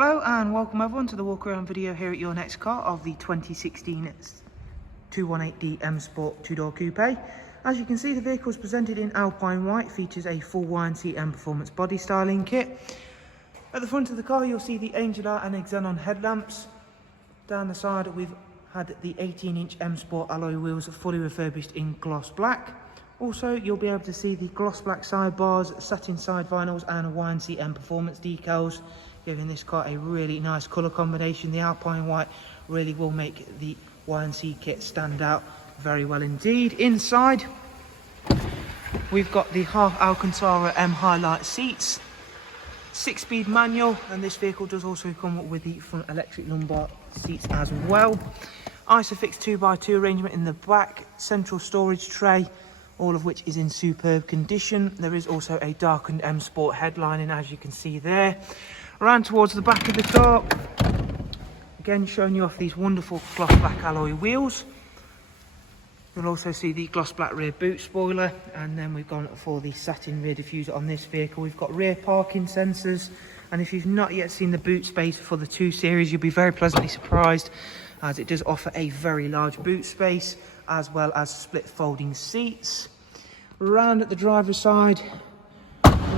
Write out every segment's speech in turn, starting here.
Hello and welcome everyone to the walk around video here at your next car of the 2016 218D M Sport 2-door coupe. As you can see, the vehicle is presented in Alpine White, features a full YNC Mperformance body styling kit. At the front of the car you'll see the Angel Eye and Xenon headlamps. Down the side we've had the 18-inch M Sport alloy wheels fully refurbished in gloss black. Also you'll be able to see the gloss black sidebars, satin side vinyls and YNC Mperformance decals, giving this car a really nice colour combination. The Alpine White really will make the YNC kit stand out very well indeed. Inside we've got the half Alcantara M Highlight seats, 6-speed manual, and this vehicle does also come with the front electric lumbar seats as well. Isofix 2x2 arrangement in the back, central storage tray, all of which is in superb condition. There is also a darkened M Sport headlining, as you can see there. Around towards the back of the car, again showing you off these wonderful gloss black alloy wheels. You'll also see the gloss black rear boot spoiler, and then we've gone for the satin rear diffuser on this vehicle. We've got rear parking sensors, and if you've not yet seen the boot space for the 2 Series, you'll be very pleasantly surprised, as it does offer a very large boot space as well as split folding seats. Around at the driver's side,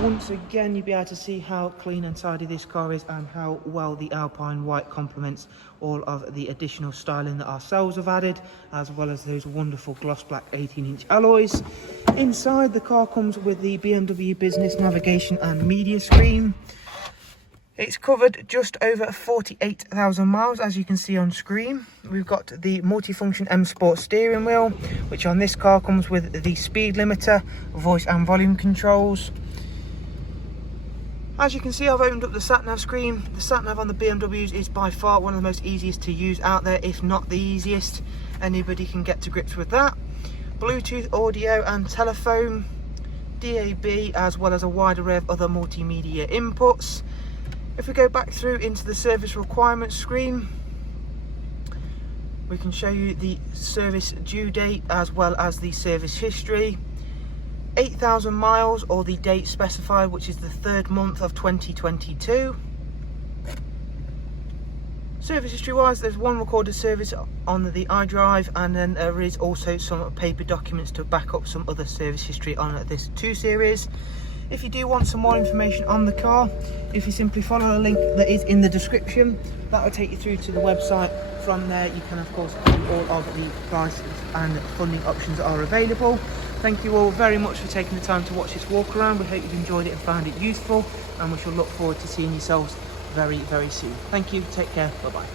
once again you'll be able to see how clean and tidy this car is and how well the Alpine White complements all of the additional styling that ourselves have added, as well as those wonderful gloss black 18-inch alloys. Inside, the car comes with the BMW Business navigation and media screen. It's covered just over 48,000 miles, as you can see on screen. We've got the multifunction M Sport steering wheel, which on this car comes with the speed limiter, voice and volume controls. As you can see, I've opened up the sat-nav screen. The sat-nav on the BMWs is by far one of the most easiest to use out there, if not the easiest. Anybody can get to grips with that. Bluetooth audio and telephone, DAB, as well as a wide array of other multimedia inputs. If we go back through into the service requirements screen, we can show you the service due date as well as the service history. 8,000 miles, or the date specified, which is the 3rd month of 2022. Service history wise, there's 1 recorded service on the iDrive, and then there is also some paper documents to back up some other service history on this 2 Series. If you do want some more information on the car, if you simply follow the link that is in the description, that will take you through to the website. From there you can of course view all of the prices and funding options that are available. Thank you all very much for taking the time to watch this walk around. We hope you've enjoyed it and found it useful, and we shall look forward to seeing yourselves very, very soon. Thank you, take care, bye bye.